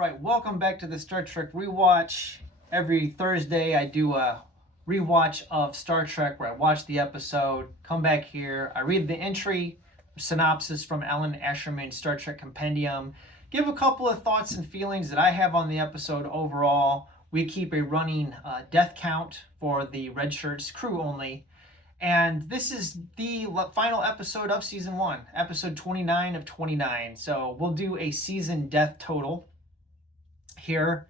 right, welcome back to the Star Trek Rewatch. Every Thursday I do a rewatch of Star Trek where I watch the episode, come back here, I read the entry, synopsis from Alan Asherman's Star Trek Compendium, give a couple of thoughts and feelings that I have on the episode overall. We keep a running death count for the Red Shirts, crew only. And this is the final episode of Season 1, episode 29 of 29. So we'll do a season death total here.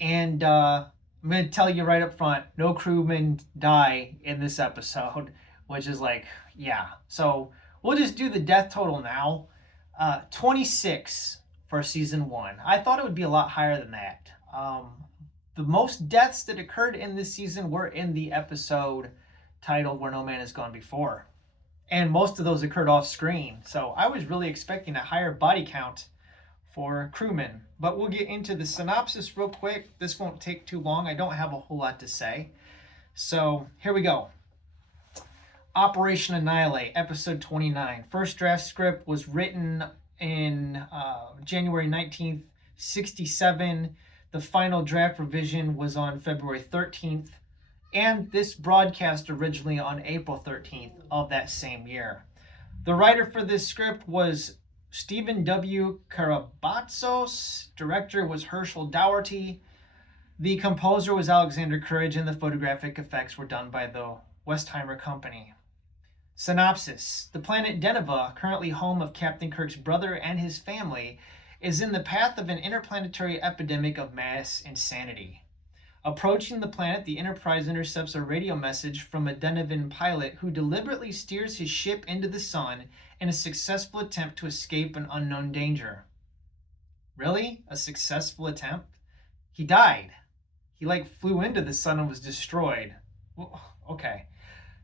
And I'm going to tell you right up front, no crewmen die in this episode, which is like, yeah. So we'll just do the death total now. 26 for Season 1. I thought it would be a lot higher than that. The most deaths that occurred in this season were in the episode titled Where No Man Has Gone Before. And most of those occurred off screen. So I was really expecting a higher body count for crewmen. But we'll get into the synopsis real quick. This won't take too long. I don't have a whole lot to say. So here we go. Operation Annihilate, episode 29. First draft script was written in January 19th, 67. The final draft revision was on February 13th. And this broadcast originally on April 13th of that same year. The writer for this script was Stephen W. Karabatsos. Director was Herschel Dougherty. The composer was Alexander Courage, and the photographic effects were done by the Westheimer Company. Synopsis. The planet Deneva, currently home of Captain Kirk's brother and his family, is in the path of an interplanetary epidemic of mass insanity. Approaching the planet, the Enterprise intercepts a radio message from a Denevan pilot who deliberately steers his ship into the sun in a successful attempt to escape an unknown danger. Really? A successful attempt? He died. He flew into the sun and was destroyed. Well, okay.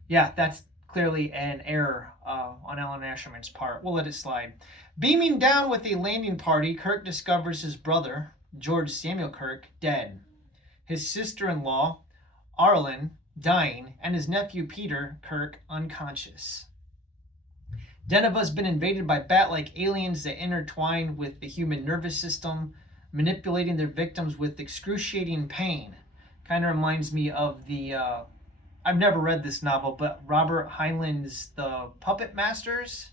Yeah, that's clearly an error on Alan Asherman's part. We'll let it slide. Beaming down with a landing party, Kirk discovers his brother, George Samuel Kirk, dead. His sister-in-law, Arlen, dying, and his nephew, Peter Kirk, unconscious. Deneva's been invaded by bat-like aliens that intertwine with the human nervous system, manipulating their victims with excruciating pain. Kind of reminds me of the, I've never read this novel, but Robert Heinlein's The Puppet Masters,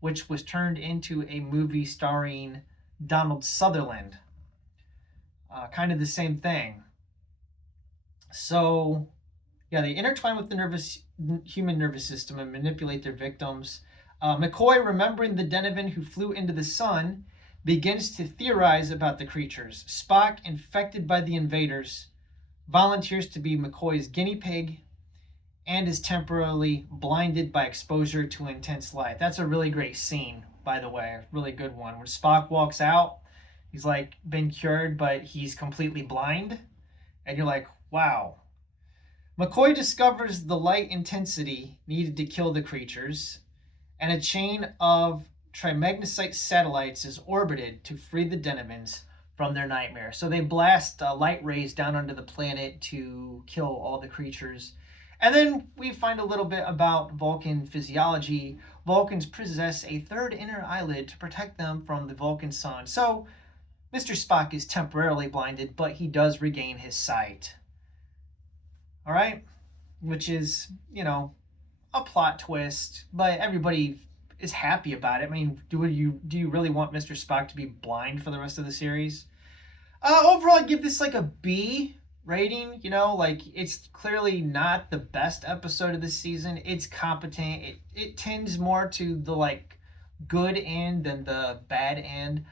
which was turned into a movie starring Donald Sutherland. Kind of the same thing. So, yeah, they intertwine with the human nervous system and manipulate their victims. McCoy, remembering the Denevan who flew into the sun, begins to theorize about the creatures. Spock, infected by the invaders, volunteers to be McCoy's guinea pig and is temporarily blinded by exposure to intense light. That's a really great scene, by the way, a really good one. When Spock walks out, he's been cured, but he's completely blind. And you're like, wow. McCoy discovers the light intensity needed to kill the creatures, and a chain of trimagnesite satellites is orbited to free the Denevans from their nightmare. So they blast light rays down onto the planet to kill all the creatures. And then we find a little bit about Vulcan physiology. Vulcans possess a third inner eyelid to protect them from the Vulcan sun. So Mr. Spock is temporarily blinded, but he does regain his sight. All right? Which is, a plot twist, but everybody is happy about it. I mean, do you really want Mr. Spock to be blind for the rest of the series? Overall, I'd give this a B rating. It's clearly not the best episode of the season. It's competent. It tends more to the good end than the bad end.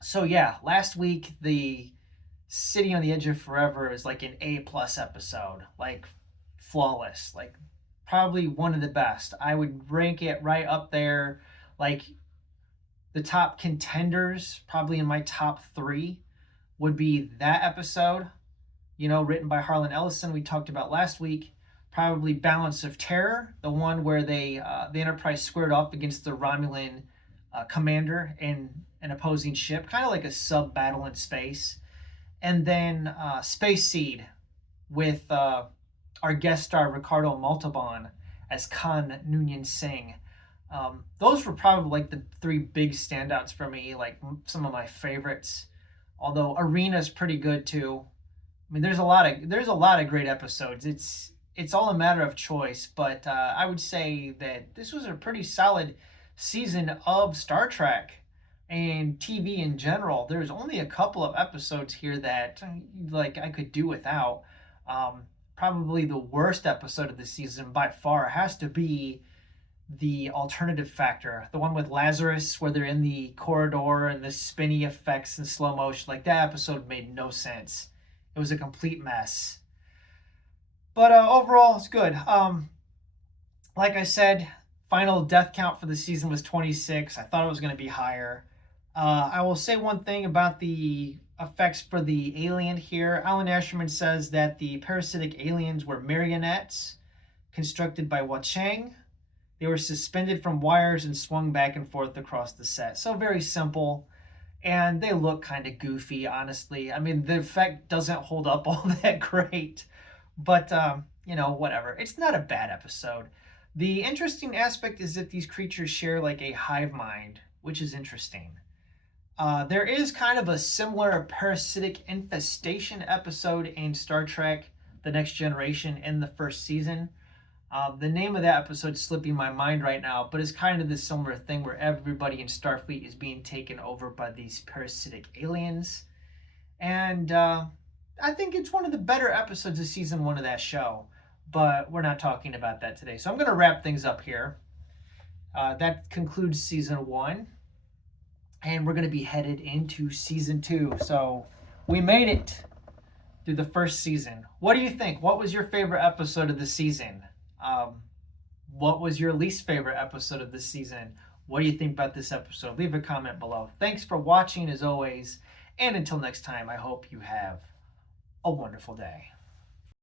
So yeah, last week the City on the Edge of Forever is an A+ episode, flawless, probably one of the best. I would rank it right up there, the top contenders, probably in my top 3 would be that episode, written by Harlan Ellison we talked about last week. Probably Balance of Terror, the one where the Enterprise squared off against the Romulan commander in an opposing ship, kind of like a sub-battle in space. And then Space Seed with our guest star Ricardo Montalban as Khan Noonien Singh. Those were probably like the three big standouts for me, like some of my favorites. Although Arena's pretty good too. I mean, there's a lot of great episodes. It's all a matter of choice, but I would say that this was a pretty solid season of Star Trek and TV in general. There's only a couple of episodes here that like I could do without. Probably the worst episode of the season by far has to be the alternative factor, the one with Lazarus, where they're in the corridor and the spinny effects and slow motion. Like that episode made no sense. It was a complete mess. But overall, it's good. Like I said, final death count for the season was 26. I thought it was going to be higher. I will say one thing about the effects for the alien here. Alan Asherman says that the parasitic aliens were marionettes constructed by Wachang. They were suspended from wires and swung back and forth across the set. So very simple. And they look kind of goofy, honestly. I mean, the effect doesn't hold up all that great. But, whatever. It's not a bad episode. The interesting aspect is that these creatures share like a hive mind, which is interesting. There is kind of a similar parasitic infestation episode in Star Trek The Next Generation in the first season. The name of that episode's slipping my mind right now, but it's kind of this similar thing where everybody in Starfleet is being taken over by these parasitic aliens. And I think it's one of the better episodes of season 1 of that show, but we're not talking about that today. So I'm going to wrap things up here. That concludes season 1, and we're going to be headed into season 2. So we made it through the first season. What do you think? What was your favorite episode of the season? What was your least favorite episode of this season? What do you think about this episode? Leave a comment below. Thanks for watching as always. And until next time, I hope you have a wonderful day.